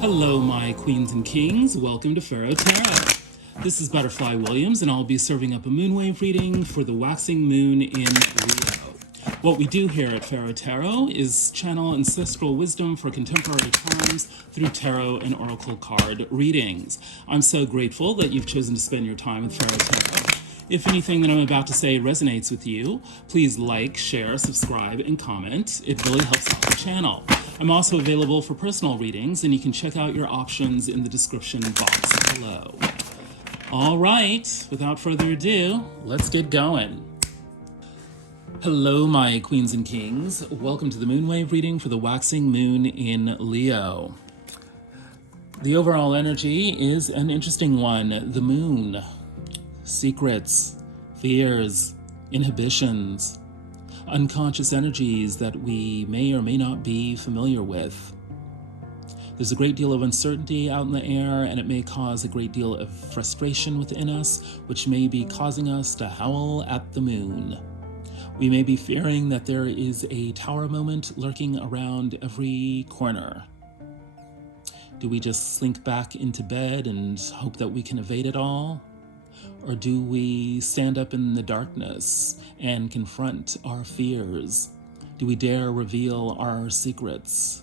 Hello, my queens and kings. Welcome to Pharaoh Tarot. This is Butterfly Williams, and I'll be serving up a moonwave reading for the waxing moon in Leo. What we do here at Pharaoh Tarot is channel ancestral wisdom for contemporary times through tarot and oracle card readings. I'm so grateful that you've chosen to spend your time with Pharaoh Tarot. If anything that I'm about to say resonates with you, please like, share, subscribe, and comment. It really helps out the channel. I'm also available for personal readings, and you can check out your options in the description box below. All right, without further ado, let's get going. Hello, my queens and kings. Welcome to the moonwave reading for the waxing moon in Leo. The overall energy is an interesting one. The moon. Secrets, fears, inhibitions, unconscious energies that we may or may not be familiar with. There's a great deal of uncertainty out in the air, and it may cause a great deal of frustration within us, which may be causing us to howl at the moon. We may be fearing that there is a tower moment lurking around every corner. Do we just slink back into bed and hope that we can evade it all? Or do we stand up in the darkness and confront our fears? Do we dare reveal our secrets?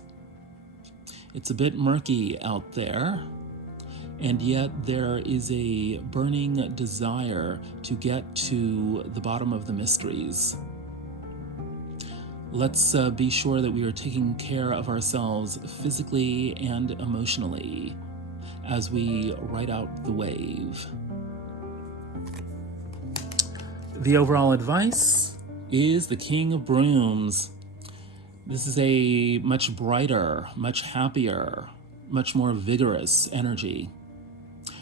It's a bit murky out there, and yet there is a burning desire to get to the bottom of the mysteries. Let's be sure that we are taking care of ourselves physically and emotionally as we ride out the wave. The overall advice is the King of Brooms. This is a much brighter, much happier, much more vigorous energy.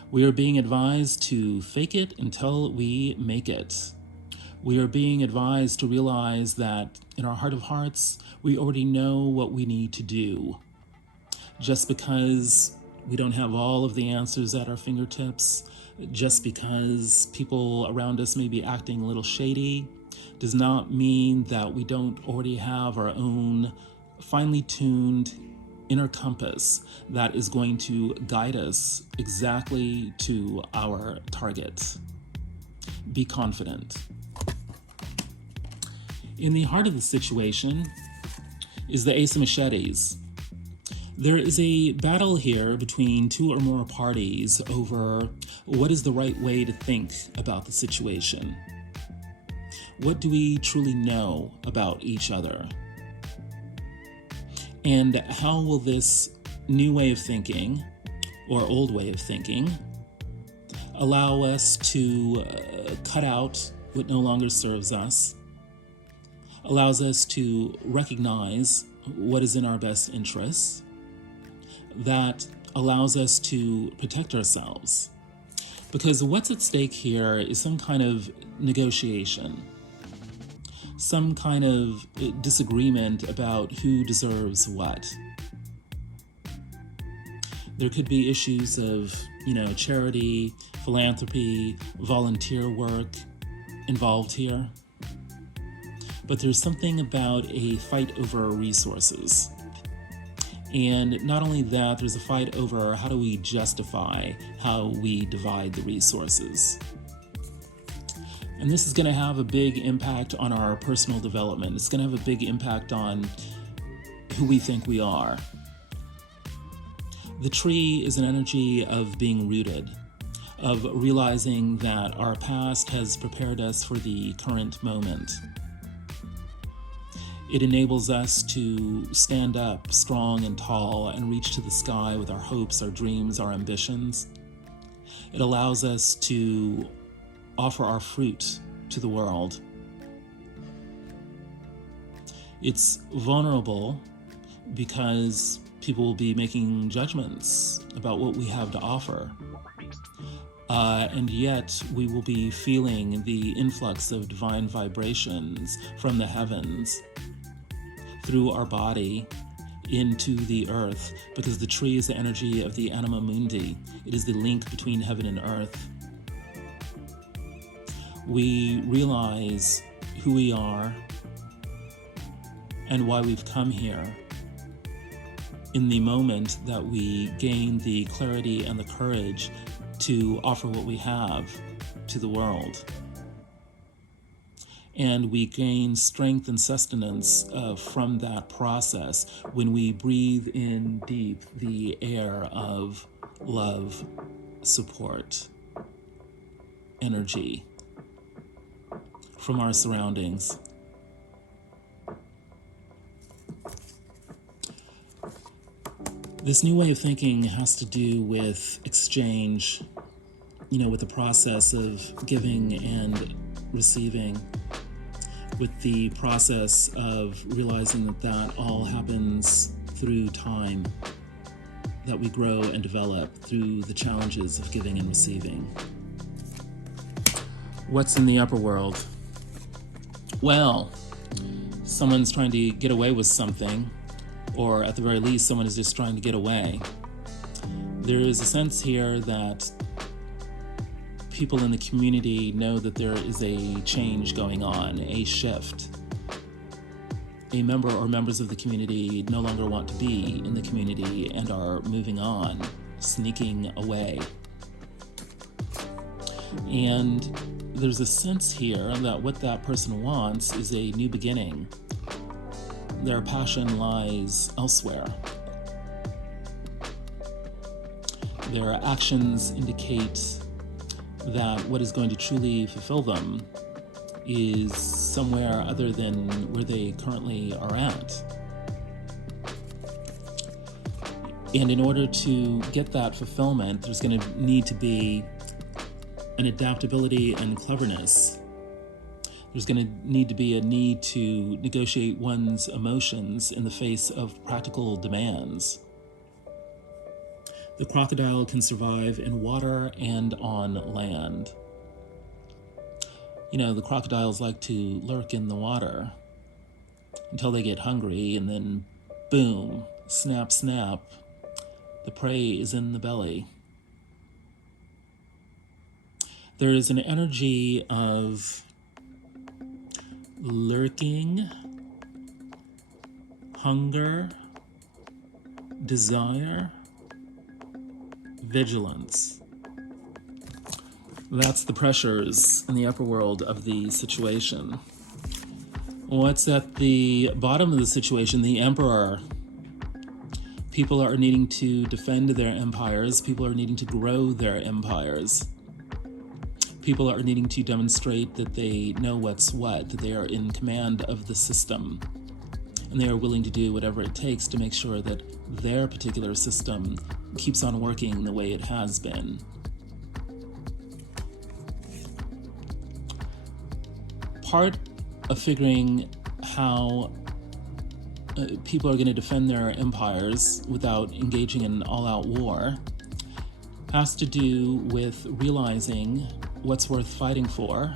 We are being advised to fake it until we make it. We are being advised to realize that in our heart of hearts, we already know what we need to do. Just because we don't have all of the answers at our fingertips, just because people around us may be acting a little shady, does not mean that we don't already have our own finely tuned inner compass that is going to guide us exactly to our target. Be confident. In the heart of the situation is the Ace of Machetes. There is a battle here between two or more parties over what is the right way to think about the situation. What do we truly know about each other? And how will this new way of thinking, or old way of thinking, allow us to cut out what no longer serves us, allows us to recognize what is in our best interests, that allows us to protect ourselves? Because what's at stake here is some kind of negotiation, some kind of disagreement about who deserves what. There could be issues of, charity, philanthropy, volunteer work involved here. But there's something about a fight over resources. And not only that, there's a fight over how do we justify how we divide the resources. And this is going to have a big impact on our personal development. It's going to have a big impact on who we think we are. The tree is an energy of being rooted, of realizing that our past has prepared us for the current moment. It enables us to stand up strong and tall and reach to the sky with our hopes, our dreams, our ambitions. It allows us to offer our fruit to the world. It's vulnerable because people will be making judgments about what we have to offer. And yet we will be feeling the influx of divine vibrations from the heavens through our body into the earth, because the tree is the energy of the anima mundi. It is the link between heaven and earth. We realize who we are and why we've come here in the moment that we gain the clarity and the courage to offer what we have to the world. And we gain strength and sustenance from that process when we breathe in deep the air of love, support, energy from our surroundings. This new way of thinking has to do with exchange, with the process of giving and receiving, with the process of realizing that all happens through time, that we grow and develop through the challenges of giving and receiving. What's in the upper world? Well, someone's trying to get away with something, or at the very least, someone is just trying to get away. There is a sense here that people in the community know that there is a change going on, a shift. A member or members of the community no longer want to be in the community and are moving on, sneaking away. And there's a sense here that what that person wants is a new beginning. Their passion lies elsewhere. Their actions indicate that what is going to truly fulfill them is somewhere other than where they currently are at. And in order to get that fulfillment, there's going to need to be an adaptability and cleverness. There's going to need to be a need to negotiate one's emotions in the face of practical demands. The crocodile can survive in water and on land. The crocodiles like to lurk in the water until they get hungry, and then boom, snap, snap, the prey is in the belly. There is an energy of lurking, hunger, desire, vigilance. That's the pressures in the upper world of the situation. What's at the bottom of the situation? The emperor. People are needing to defend their empires. People are needing to grow their empires. People are needing to demonstrate that they know what's what, that they are in command of the system, and they are willing to do whatever it takes to make sure that their particular system keeps on working the way it has been. Part of figuring how people are going to defend their empires without engaging in all-out war has to do with realizing what's worth fighting for,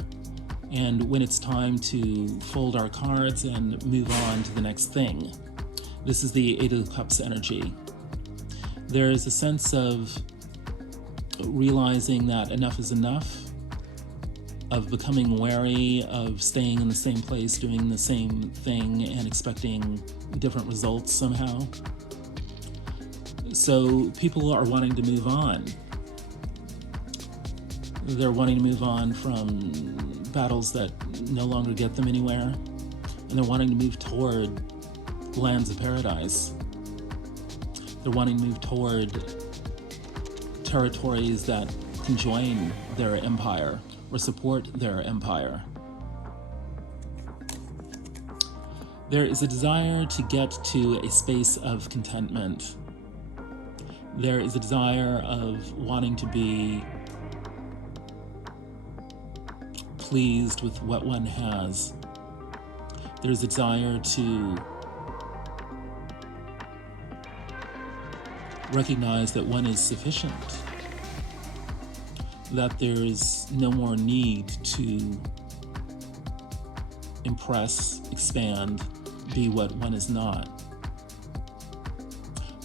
and when it's time to fold our cards and move on to the next thing. This is the Eight of Cups energy. There is a sense of realizing that enough is enough, of becoming wary of staying in the same place, doing the same thing, and expecting different results somehow. So people are wanting to move on. They're wanting to move on from battles that no longer get them anywhere, and they're wanting to move toward lands of paradise. They're wanting to move toward territories that can join their empire or support their empire. There is a desire to get to a space of contentment. There is a desire of wanting to be pleased with what one has. There's a desire to recognize that one is sufficient, that there's no more need to impress, expand, be what one is not.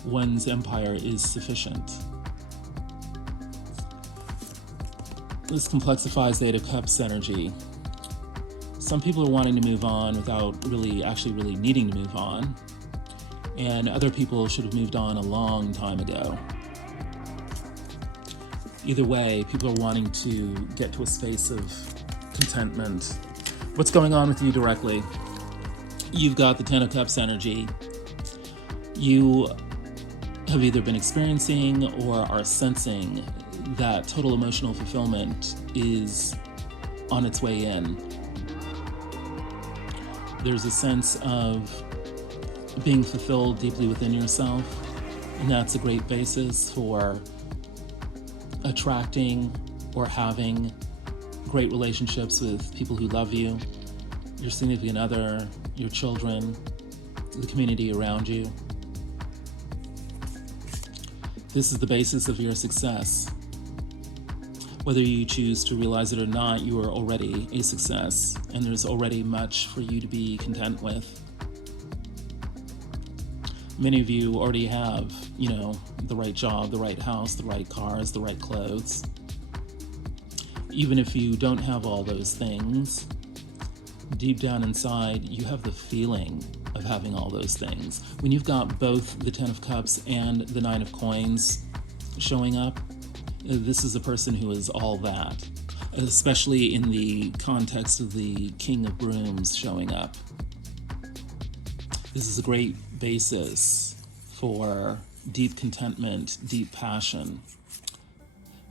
One's empire is sufficient. This complexifies the Eight of Cups energy. Some people are wanting to move on without actually really needing to move on. And other people should have moved on a long time ago. Either way, people are wanting to get to a space of contentment. What's going on with you directly? You've got the Ten of Cups energy. You have either been experiencing or are sensing that total emotional fulfillment is on its way in. There's a sense of being fulfilled deeply within yourself, and that's a great basis for attracting or having great relationships with people who love you, your significant other, your children, the community around you. This is the basis of your success. Whether you choose to realize it or not, you are already a success, and there's already much for you to be content with. Many of you already have, the right job, the right house, the right cars, the right clothes. Even if you don't have all those things, deep down inside, you have the feeling of having all those things. When you've got both the Ten of Cups and the Nine of Coins showing up, this is a person who is all that, especially in the context of the King of Brooms showing up. This is a great basis for deep contentment, deep passion.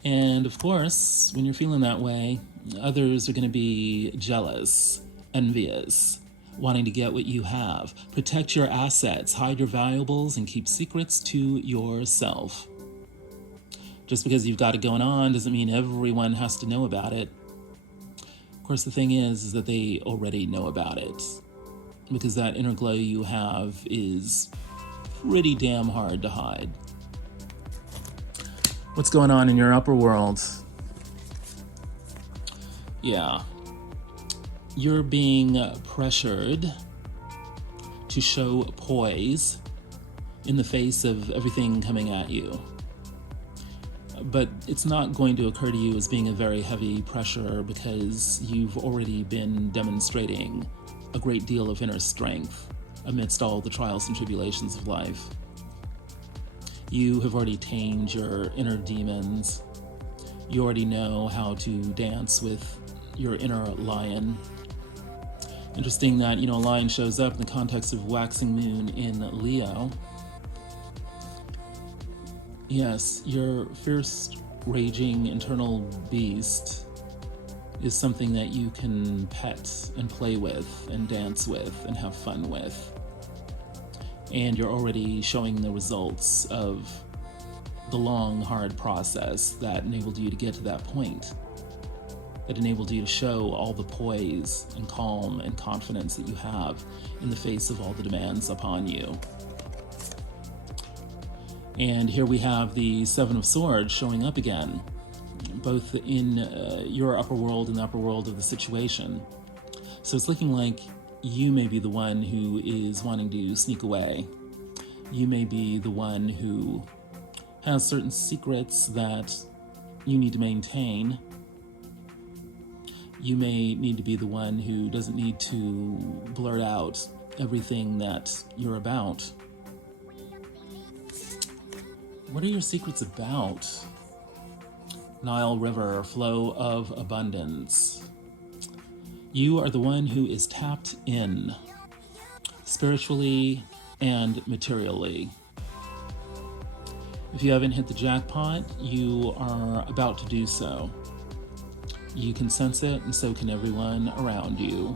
And of course, when you're feeling that way, others are going to be jealous, envious, wanting to get what you have. Protect your assets, hide your valuables, and keep secrets to yourself. Just because you've got it going on doesn't mean everyone has to know about it. Of course, the thing is that they already know about it, because that inner glow you have is pretty damn hard to hide. What's going on in your upper world? Yeah. You're being pressured to show poise in the face of everything coming at you. But it's not going to occur to you as being a very heavy pressure, because you've already been demonstrating a great deal of inner strength amidst all the trials and tribulations of life. You have already tamed your inner demons. You already know how to dance with your inner lion. Interesting that, a lion shows up in the context of waxing moon in Leo. Yes, your fierce, raging internal beast is something that you can pet and play with and dance with and have fun with. And you're already showing the results of the long, hard process that enabled you to get to that point. That enabled you to show all the poise and calm and confidence that you have in the face of all the demands upon you. And here we have the Seven of Swords showing up again, both in your upper world and the upper world of the situation. So it's looking like you may be the one who is wanting to sneak away. You may be the one who has certain secrets that you need to maintain. You may need to be the one who doesn't need to blurt out everything that you're about. What are your secrets about? Nile River, flow of abundance. You are the one who is tapped in, spiritually and materially. If you haven't hit the jackpot, you are about to do so. You can sense it, and so can everyone around you.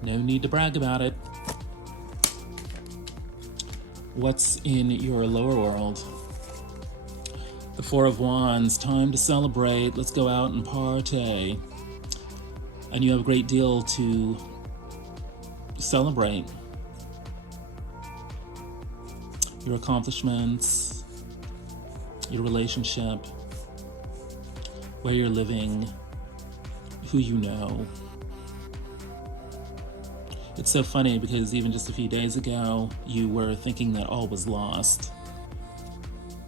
No need to brag about it. What's in your lower world? The Four of Wands, time to celebrate. Let's go out and partay. And you have a great deal to celebrate. Your accomplishments, your relationship, where you're living, who you know. It's so funny because even just a few days ago, you were thinking that all was lost.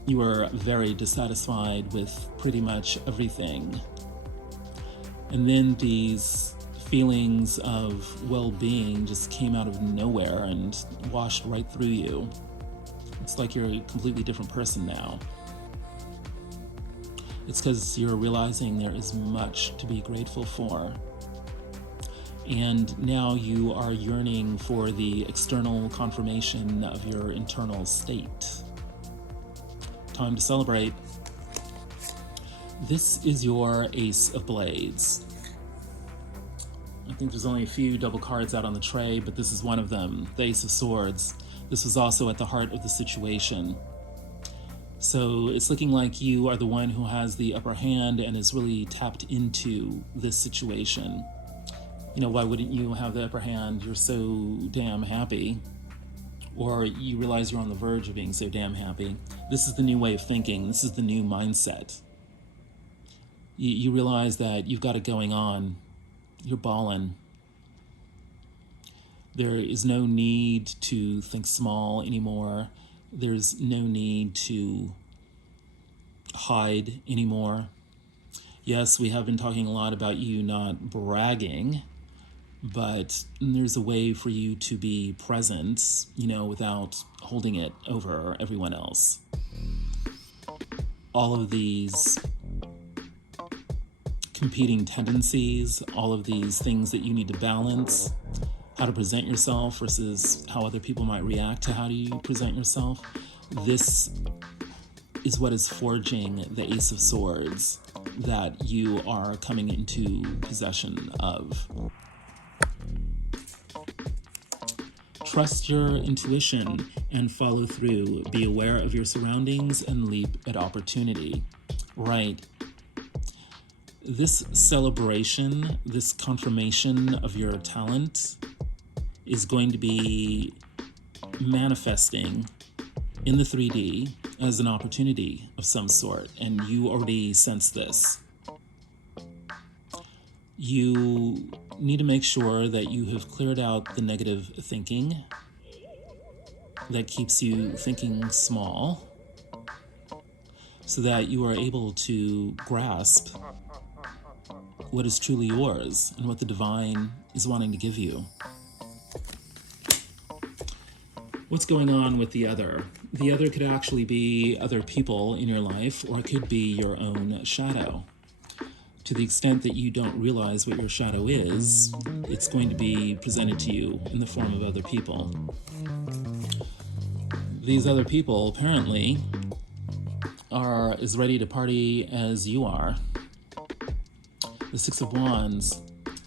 You were very dissatisfied with pretty much everything. And then these feelings of well-being just came out of nowhere and washed right through you. It's like you're a completely different person now. It's because you're realizing there is much to be grateful for. And now you are yearning for the external confirmation of your internal state. Time to celebrate. This is your Ace of Blades. I think there's only a few double cards out on the tray, but this is one of them, the Ace of Swords. This was also at the heart of the situation. So it's looking like you are the one who has the upper hand and is really tapped into this situation. You know, why wouldn't you have the upper hand? You're so damn happy. Or you realize you're on the verge of being so damn happy. This is the new way of thinking. This is the new mindset. You realize that you've got it going on. You're ballin'. There is no need to think small anymore. There's no need to hide anymore. Yes, we have been talking a lot about you not bragging, but there's a way for you to be present, you know, without holding it over everyone else. All of these competing tendencies, all of these things that you need to balance, how to present yourself versus how other people might react to how you present yourself. This is what is forging the Ace of Swords that you are coming into possession of. Trust your intuition and follow through. Be aware of your surroundings and leap at opportunity. Right. This celebration, this confirmation of your talent is going to be manifesting in the 3D as an opportunity of some sort, and you already sense this. You need to make sure that you have cleared out the negative thinking that keeps you thinking small, so that you are able to grasp what is truly yours and what the divine is wanting to give you. What's going on with the other? The other could actually be other people in your life, or it could be your own shadow. To the extent that you don't realize what your shadow is, it's going to be presented to you in the form of other people. These other people apparently are as ready to party as you are. The Six of Wands,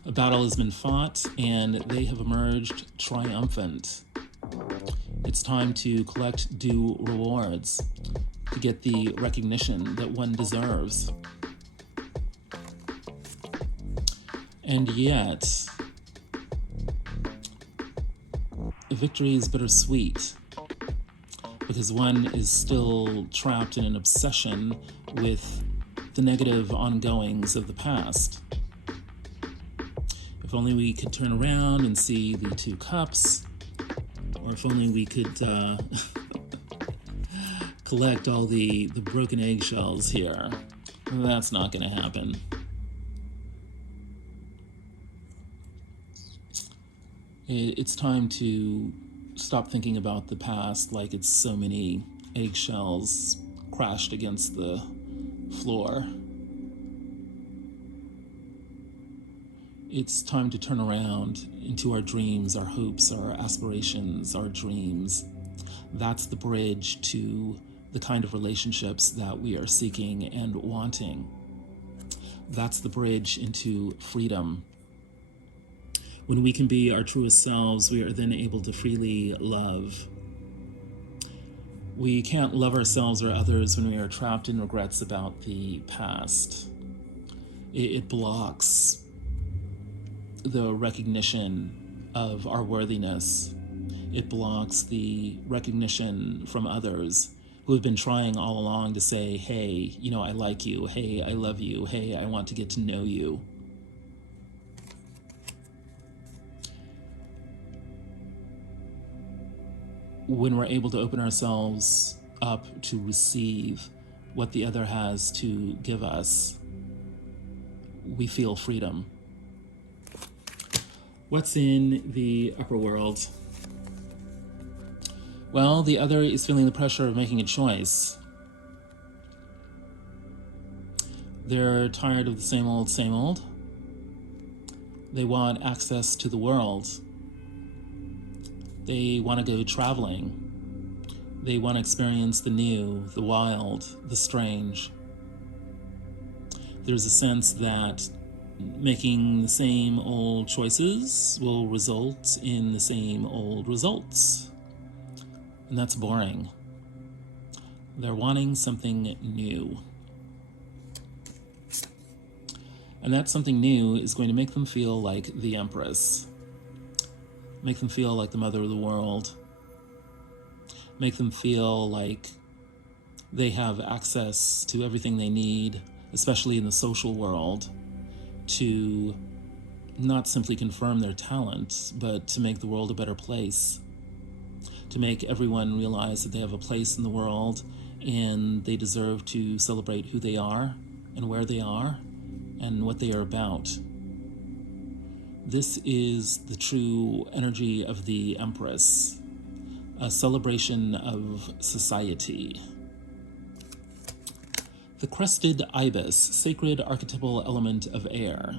a battle has been fought and they have emerged triumphant. It's time to collect due rewards, to get the recognition that one deserves. And yet, victory is bittersweet, because one is still trapped in an obsession with the negative ongoings of the past. If only we could turn around and see the two cups, or if only we could collect all the broken eggshells here. That's not going to happen. It's time to stop thinking about the past like it's so many eggshells crashed against the floor. It's time to turn around into our dreams, our hopes, our aspirations, our dreams. That's the bridge to the kind of relationships that we are seeking and wanting. That's the bridge into freedom. When we can be our truest selves, we are then able to freely love. We can't love ourselves or others when we are trapped in regrets about the past. It blocks the recognition of our worthiness. It blocks the recognition from others who have been trying all along to say, hey, you know, I like you. Hey, I love you. Hey, I want to get to know you. When we're able to open ourselves up to receive what the other has to give us, we feel freedom. What's in the upper world? Well, the other is feeling the pressure of making a choice. They're tired of the same old, same old. They want access to the world. They want to go traveling. They want to experience the new, the wild, the strange. There's a sense that making the same old choices will result in the same old results. And that's boring. They're wanting something new. And that something new is going to make them feel like the Empress. Make them feel like the mother of the world. Make them feel like they have access to everything they need, especially in the social world, to not simply confirm their talent, but to make the world a better place. To make everyone realize that they have a place in the world and they deserve to celebrate who they are and where they are and what they are about. This is the true energy of the Empress, a celebration of society. The crested ibis, sacred archetypal element of air.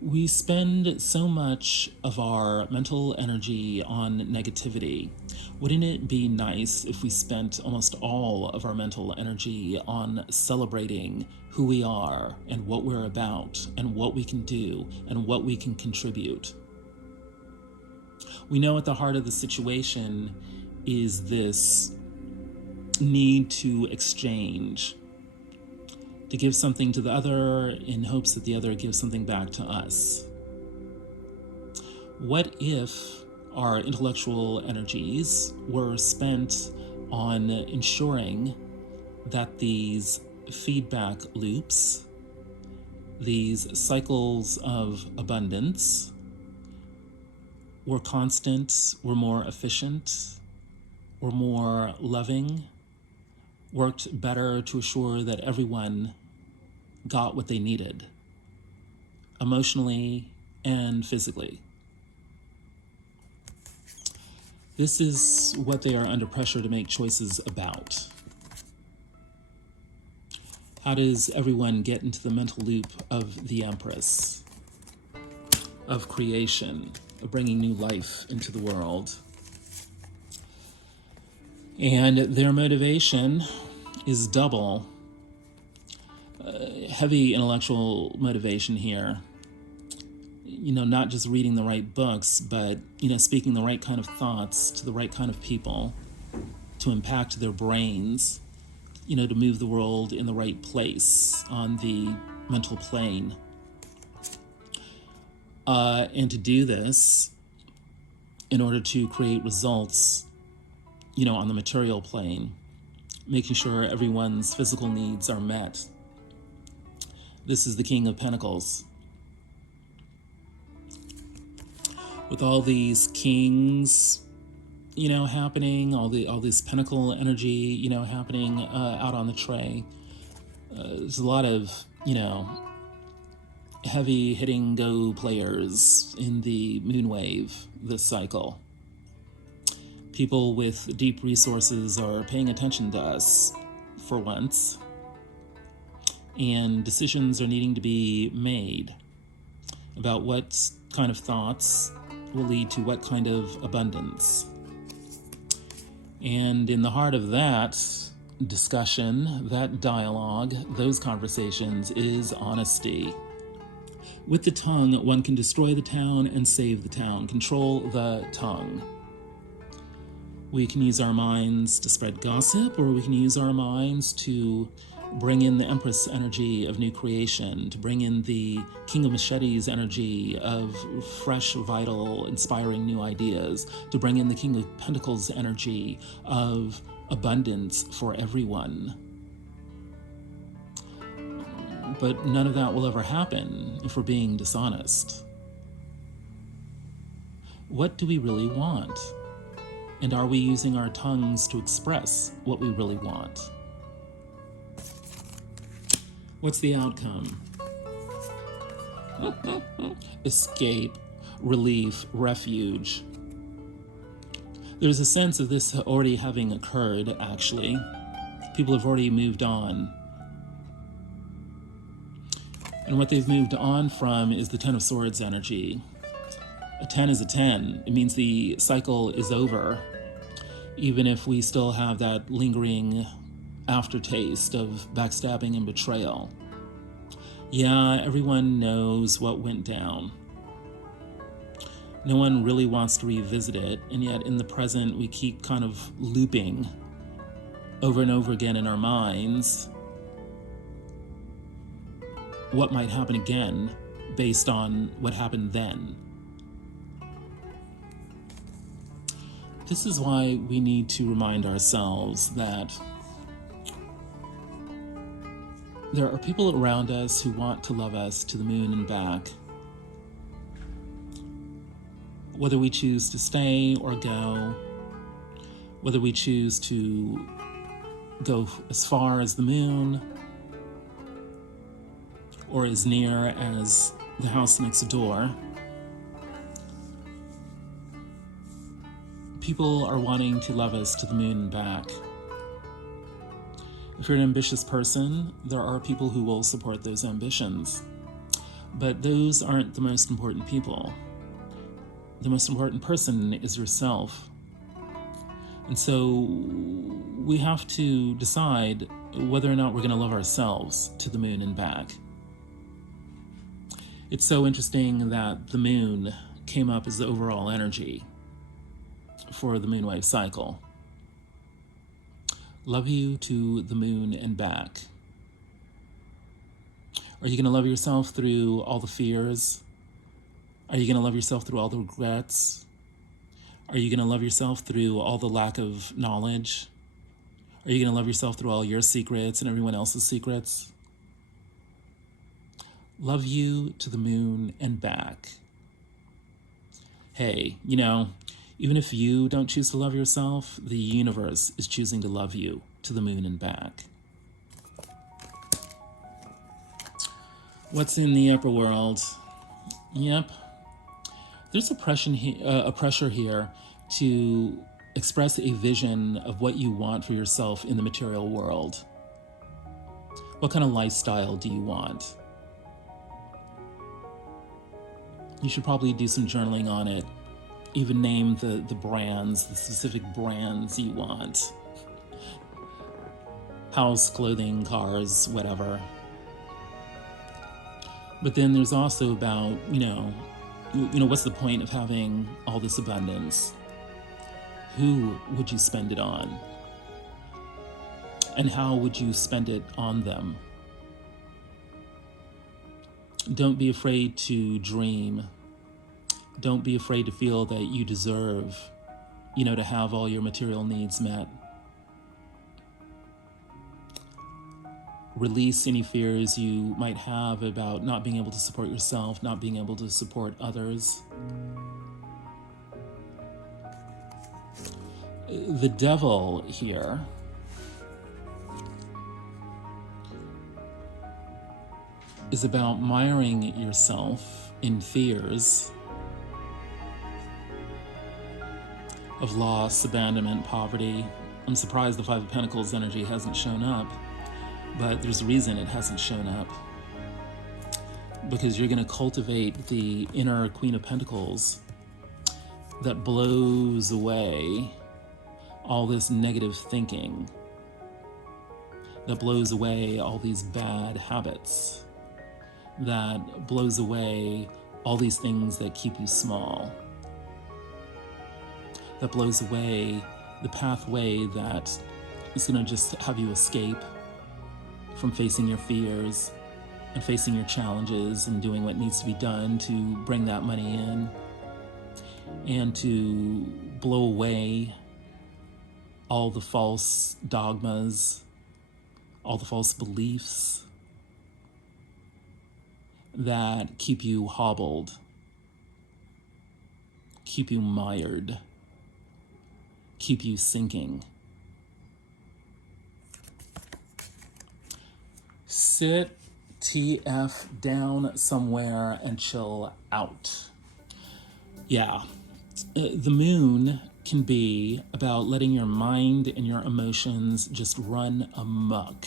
We spend so much of our mental energy on negativity. Wouldn't it be nice if we spent almost all of our mental energy on celebrating who we are and what we're about and what we can do and what we can contribute? We know at the heart of the situation is this need to exchange, to give something to the other in hopes that the other gives something back to us. What if our intellectual energies were spent on ensuring that these feedback loops, these cycles of abundance, were constant, were more efficient, were more loving, worked better to assure that everyone got what they needed, emotionally and physically. This is what they are under pressure to make choices about. How does everyone get into the mental loop of the Empress, of creation, of bringing new life into the world? And their motivation is double. Heavy intellectual motivation here. Not just reading the right books, but, speaking the right kind of thoughts to the right kind of people, to impact their brains, to move the world in the right place on the mental plane. And to do this in order to create results, on the material plane, making sure everyone's physical needs are met. This is the King of Pentacles. With all these kings, happening, all this pentacle energy, happening out on the tray, there's a lot of, heavy hitting go players in the moonwave this cycle. People with deep resources are paying attention to us for once, and decisions are needing to be made about what kind of thoughts will lead to what kind of abundance. And in the heart of that discussion, that dialogue, those conversations is honesty. With the tongue, one can destroy the town and save the town. Control the tongue. We can use our minds to spread gossip, or we can use our minds to bring in the Empress energy of new creation, to bring in the King of Machetes energy of fresh, vital, inspiring new ideas, to bring in the King of Pentacles energy of abundance for everyone. But none of that will ever happen if we're being dishonest. What do we really want? And are we using our tongues to express what we really want? What's the outcome? Escape. relief, refuge. There's a sense of this already having occurred, actually. People have already moved on. And what they've moved on from is the Ten of Swords energy. A 10 is a 10. It means the cycle is over, even if we still have that lingering aftertaste of backstabbing and betrayal. Yeah, everyone knows what went down. No one really wants to revisit it, and yet in the present we keep kind of looping over and over again in our minds what might happen again based on what happened then. This is why we need to remind ourselves that there are people around us who want to love us to the moon and back. Whether we choose to stay or go, whether we choose to go as far as the moon or as near as the house next door, people are wanting to love us to the moon and back. If you're an ambitious person, there are people who will support those ambitions. But those aren't the most important people. The most important person is yourself. And so we have to decide whether or not we're going to love ourselves to the moon and back. It's so interesting that the moon came up as the overall energy for the moonwave cycle. Love you to the moon and back. Are you going to love yourself through all the fears? Are you going to love yourself through all the regrets? Are you going to love yourself through all the lack of knowledge? Are you going to love yourself through all your secrets and everyone else's secrets? Love you to the moon and back. Hey, even if you don't choose to love yourself, the universe is choosing to love you to the moon and back. What's in the upper world? Yep. There's a pressure here to express a vision of what you want for yourself in the material world. What kind of lifestyle do you want? You should probably do some journaling on it. Even name the brands, the specific brands you want. House, clothing, cars, whatever. But then there's also about, what's the point of having all this abundance? Who would you spend it on? And how would you spend it on them? Don't be afraid to dream. Don't be afraid to feel that you deserve, to have all your material needs met. Release any fears you might have about not being able to support yourself, not being able to support others. The devil here is about miring yourself in fears of loss, abandonment, poverty. I'm surprised the Five of Pentacles energy hasn't shown up, but there's a reason it hasn't shown up. Because you're going to cultivate the inner Queen of Pentacles that blows away all this negative thinking, that blows away all these bad habits, that blows away all these things that keep you small, that blows away the pathway that is going to just have you escape from facing your fears and facing your challenges and doing what needs to be done to bring that money in and to blow away all the false dogmas, all the false beliefs that keep you hobbled, keep you mired, keep you sinking. Sit TF down somewhere and chill out. Yeah. The moon can be about letting your mind and your emotions just run amok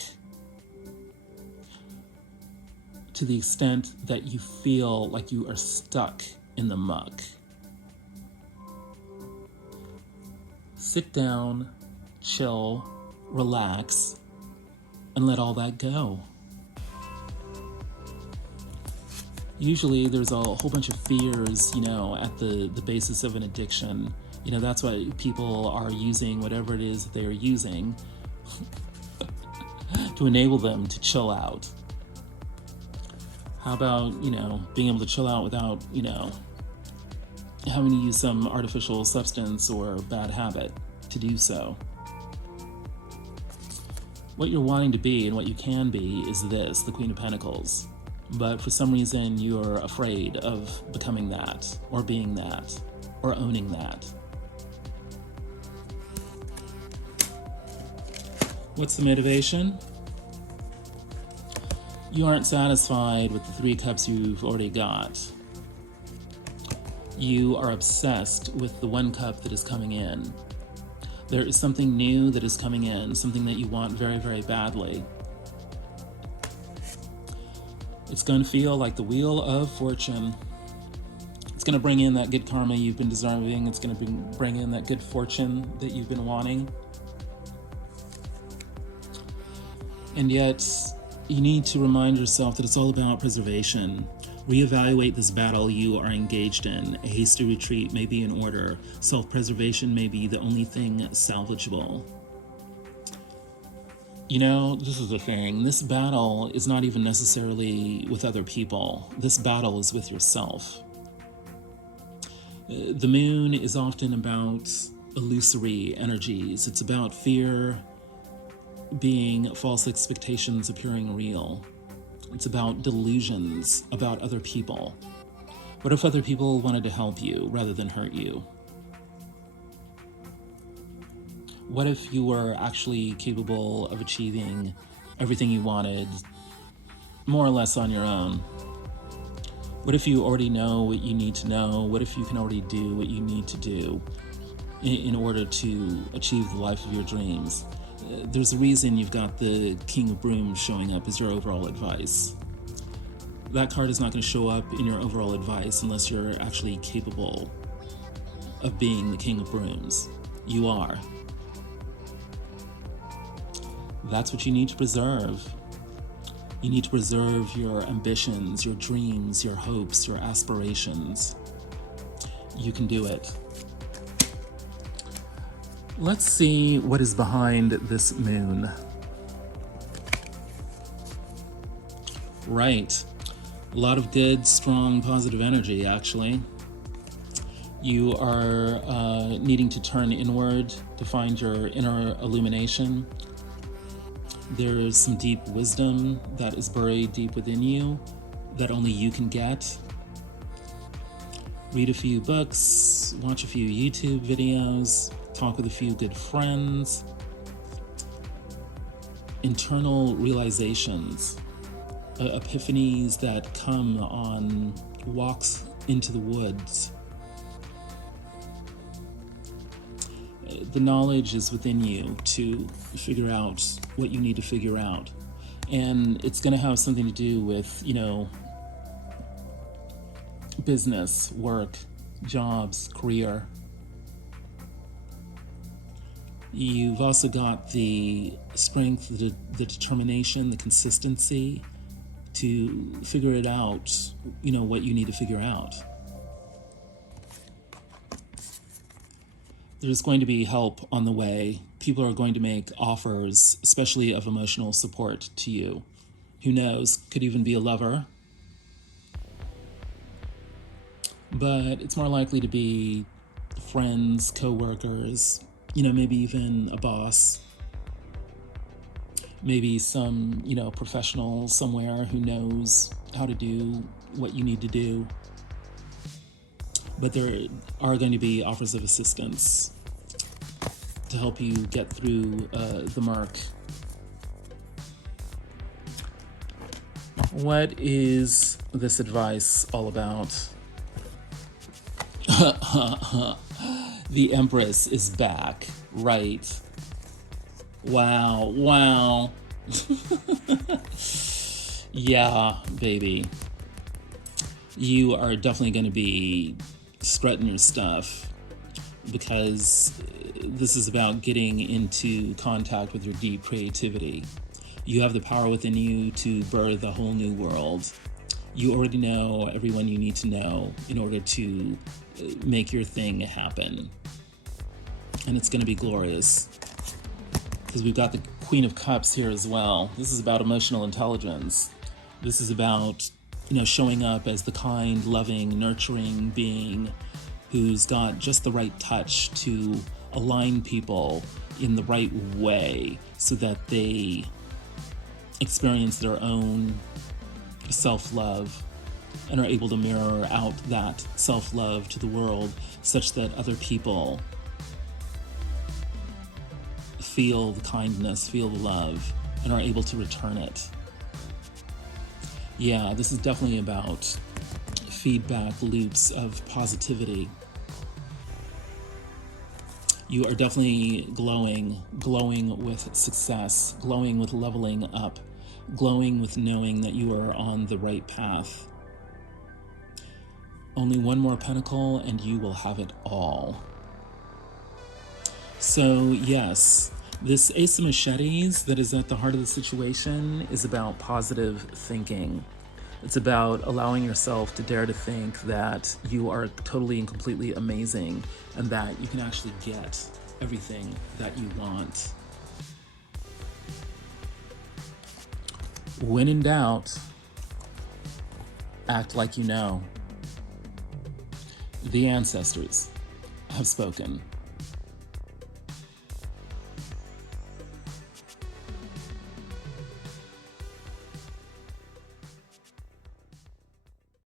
to the extent that you feel like you are stuck in the muck. Sit down, chill, relax, and let all that go. Usually there's a whole bunch of fears, at the basis of an addiction. That's why people are using whatever it is that they are using to enable them to chill out. How about, being able to chill out without, having to use some artificial substance or bad habit to do so? What you're wanting to be and what you can be is this, the Queen of Pentacles. But for some reason, you're afraid of becoming that, or being that, or owning that. What's the motivation? You aren't satisfied with the 3 cups you've already got. You are obsessed with the 1 cup that is coming in. There is something new that is coming in, something that you want very, very badly. It's going to feel like the Wheel of Fortune. It's going to bring in that good karma you've been deserving. It's going to bring in that good fortune that you've been wanting. And yet, you need to remind yourself that it's all about preservation. Reevaluate this battle you are engaged in. A hasty retreat may be in order. Self-preservation may be the only thing salvageable. This is the thing. This battle is not even necessarily with other people. This battle is with yourself. The moon is often about illusory energies. It's about fear being false expectations appearing real. It's about delusions about other people. What if other people wanted to help you rather than hurt you? What if you were actually capable of achieving everything you wanted, more or less on your own? What if you already know what you need to know? What if you can already do what you need to do in order to achieve the life of your dreams? There's a reason you've got the King of Brooms showing up as your overall advice. That card is not going to show up in your overall advice unless you're actually capable of being the King of Brooms. You are. That's what you need to preserve. You need to preserve your ambitions, your dreams, your hopes, your aspirations. You can do it. Let's see what is behind this moon. Right. A lot of good, strong, positive energy, actually. You are needing to turn inward to find your inner illumination. There's some deep wisdom that is buried deep within you that only you can get. Read a few books, watch a few YouTube videos, talk with a few good friends. Internal realizations, epiphanies that come on walks into the woods. The knowledge is within you to figure out what you need to figure out. And it's going to have something to do with, business, work, jobs, career. You've also got the strength, the determination, the consistency to figure it out, what you need to figure out. There's going to be help on the way. People are going to make offers, especially of emotional support to you. Who knows? Could even be a lover. But it's more likely to be friends, co-workers, maybe even a boss. Maybe some, professional somewhere who knows how to do what you need to do. But there are going to be offers of assistance to help you get through the mark. What is this advice all about? The Empress is back, right? Wow, wow. Yeah, baby. You are definitely going to be strutting your stuff because this is about getting into contact with your deep creativity. You have the power within you to birth a whole new world. You already know everyone you need to know in order to make your thing happen. And it's going to be glorious. Because we've got the Queen of Cups here as well. This is about emotional intelligence. This is about, showing up as the kind, loving, nurturing being who's got just the right touch to align people in the right way so that they experience their own self-love and are able to mirror out that self-love to the world such that other people feel the kindness, feel the love, and are able to return it. Yeah, this is definitely about feedback loops of positivity. You are definitely glowing with success, glowing with leveling up, glowing with knowing that you are on the right path. Only one more pentacle and you will have it all. So yes, this Ace of Machetes that is at the heart of the situation is about positive thinking. It's about allowing yourself to dare to think that you are totally and completely amazing and that you can actually get everything that you want. When in doubt, act like you know. The ancestors have spoken.